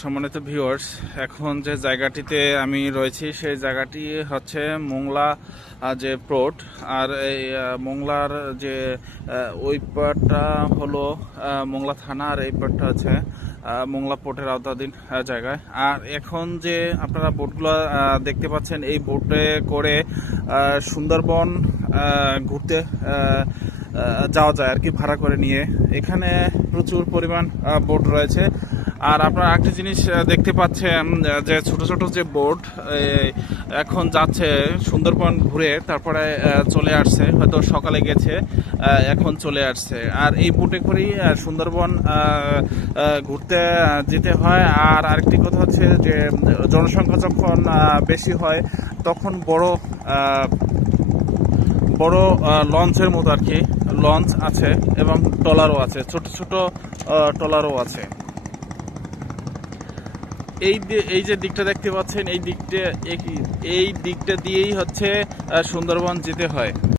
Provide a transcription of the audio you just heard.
সম্মানিত ভিউয়ার্স, এখন যে জায়গাটিতে আমি রয়েছি সেই জায়গাটি হচ্ছে মোংলা যে পোর্ট। আর এই মোংলার যে ওই পারটা হলো মোংলা থানা, আর এই পারটা হচ্ছে মোংলা পোর্টের আওতাধীন জায়গায়। আর এখন যে আপনারা বোটগুলো দেখতে পাচ্ছেন, এই বোটে করে সুন্দরবন ঘুরতে যাওয়া যায় আর কি, ভাড়া করে নিয়ে। এখানে প্রচুর পরিমাণ বোট রয়েছে। আর আপনারা একটা জিনিস দেখতে পাচ্ছেন যে ছোট ছোট যে বোট এখন যাচ্ছে সুন্দরবন ঘুরে, তারপরে চলে আসছে, হয়তো সকালে গেছে, এখন চলে আসছে। আর এই বোটে করেই সুন্দরবন ঘুরতে যেতে হয়। আর আরেকটি কথা হচ্ছে যে জনসংখ্যা যখন বেশি হয় তখন বড় বড় লঞ্চের মতো আর কি লঞ্চ আছে, এবং ট্রলারও আছে, ছোট ছোট ট্রলারও আছে। এই যে দিকটা দেখতে পাচ্ছেন, এই দিকটা দিয়েই হচ্ছে সুন্দরবন যেতে হয়।